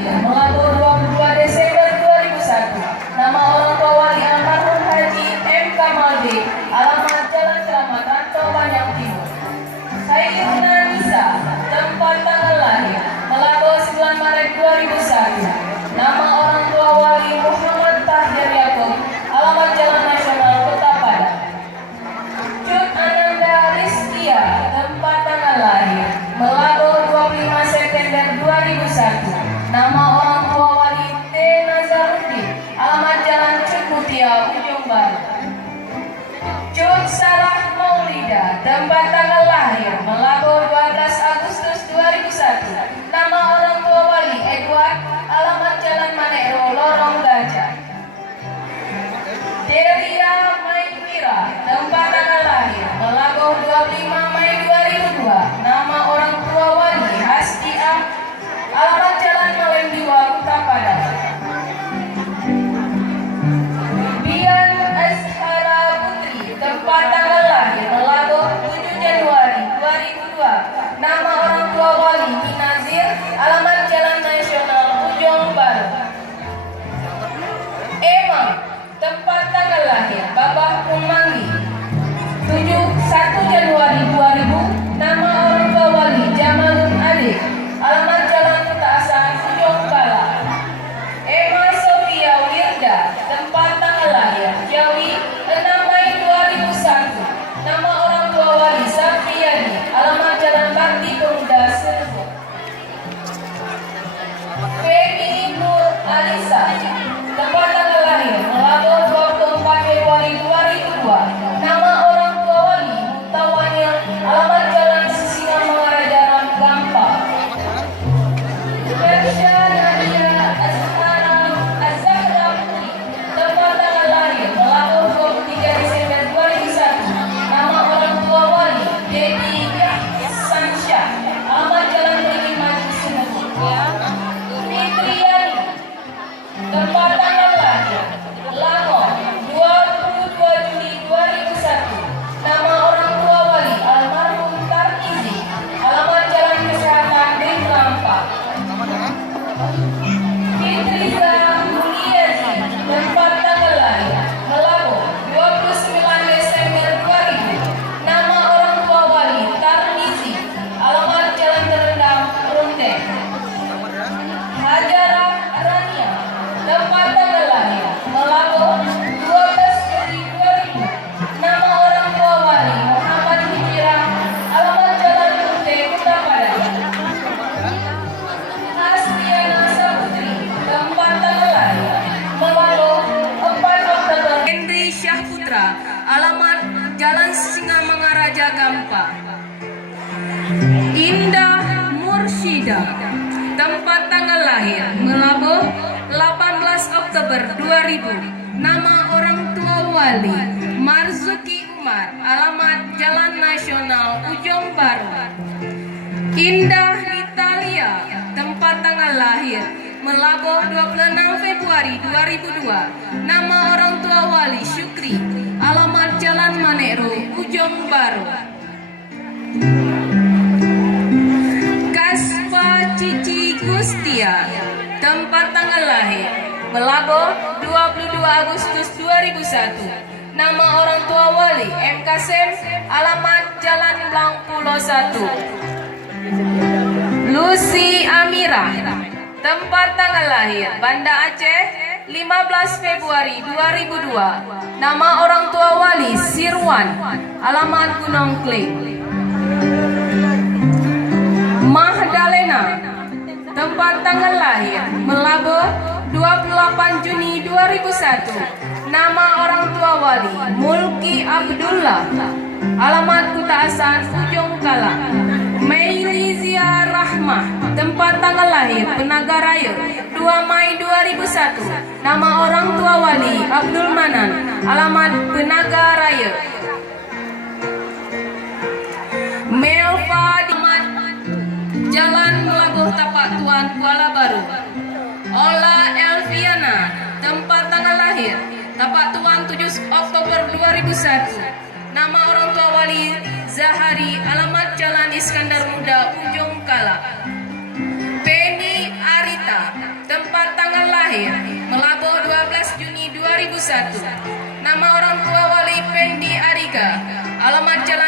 Melabu 22 Desember 2001. Nama orang tua wali almarhum Haji M. Kamaldi, alamat Jalan Selamat Rantau Banyak Timur. Sayyidina Nisa, tempat tanggal lahir Melabu 9 Maret 2001. Nama orang tua wali Muhammad Tahir Yaakob, alamat Jalan Nasional Kota Padang. Cut Ananda Rizkia, tempat tanggal lahir Melabu 25 September 2001. Nama orang tua wali T. Nazaruddin, alamat Jalan Cutmutia, Ujung Baru. Cut Sarah Maulida, tempat tanggal lahir Melabu 12 Agustus 2001. Nama orang tua wali Edward, alamat Jalan Manero, Lorong Gajah. Delia Maimira, tempat tanggal lahir Melabu 25 Mei 2002. Nama orang tua wali Hastia, alamat Jalan Malemdiwa, Kota Padang. Bian Azhara Putri, tempat tanggal lahir Melabu 7 Januari 2002. Nama orang tua wali Minazir, alamat Jalan Nasional Ujung Baru. Emma, tempat tanggal lahir Babah Kumanggi 1 Januari 2000. Nama orang tua wali Jamalun Adik, alamat Jalan Petasan Ujung Kala. Emma Sofia Wirda, tempat tanggal lahir Jawi 6 Mei 2001. Nama orang tua wali Safiani, alamat Jalan Bakti Pemuda Serbu. Femi Nur Alisa, tempat tanggal lahir Melabu 24 Februari 2002. Nama orang tua wali Mutawanil, alamat Jalan Sisingamangaraja, Gampang. Fersha Nadia Azhara Azhara Putri, tempat tanggal lahir Melabu 23 Desember 2001. Nama orang tua wali Dedi Sansha, alamat Jalan Tinggi Maju Sumut. Fitriani, tempat tanggal lahir Lango 22 Juli 2001. Nama orang tua wali almarhum Tarmizi, alamat Jalan Kesehatan Dengrampak. Fitriza Mulyadi, tempat tanggal lahir Melabu 29 Desember 2000. Nama orang tua wali Tarmizi, alamat Jalan Terendam Runteng. Hajarah Rania, tempat tanggal lahir Melabu 12 Juli 2000. Nama orang tua wali Muhammad Hijrah, alamat Jalan Kunte, Kota Padang. Hastiana Saputri, tempat tanggal lahir Melabu 4 Oktober. Henry Syahputra, alamat Jalan Singamangaraja, Gampang. Indah Mursida, tempat tanggal lahir Melabu 18 Oktober 2000. Nama orang tua wali Marzuki Umar, alamat Jalan Nasional Ujung Baru. Indah Italia, tempat tanggal lahir Melabu 26 Februari 2002. Nama orang tua wali Syukri, alamat Jalan Manero, Ujung Baru. Kaspa Cici Gustia, tempat tanggal lahir Melabu 22 Agustus 2001. Nama orang tua wali M. Kasem, alamat Jalan Blang Pulau 1. Lucy Amira, tempat tanggal lahir Banda Aceh 15 Februari 2002. Nama orang tua wali Sirwan, alamat Gunung Klik. Mahdalena, tempat tanggal lahir Melabu 28 Juni 2001. Nama orang tua wali Mulki Abdullah, alamat Kutaasan Ujung Kala. Meilizia Rahmah, tempat tanggal lahir Penaga Raya 2 Mei 2001. Nama orang tua wali Abdul Manan, alamat Penaga Raya. Melva Dimat, Jalan Melabuh Tapak Tuan, Kuala Baru. Ola Elviana, tempat tanggal lahir Tapak Tuan 7 Oktober 2001. Nama orang tua wali Zahari, alamat Jalan Iskandar Muda, Ujung Kala. Penny Arita, 2001. Nama orang tua Wali Pendi Arika. Alamat Jalan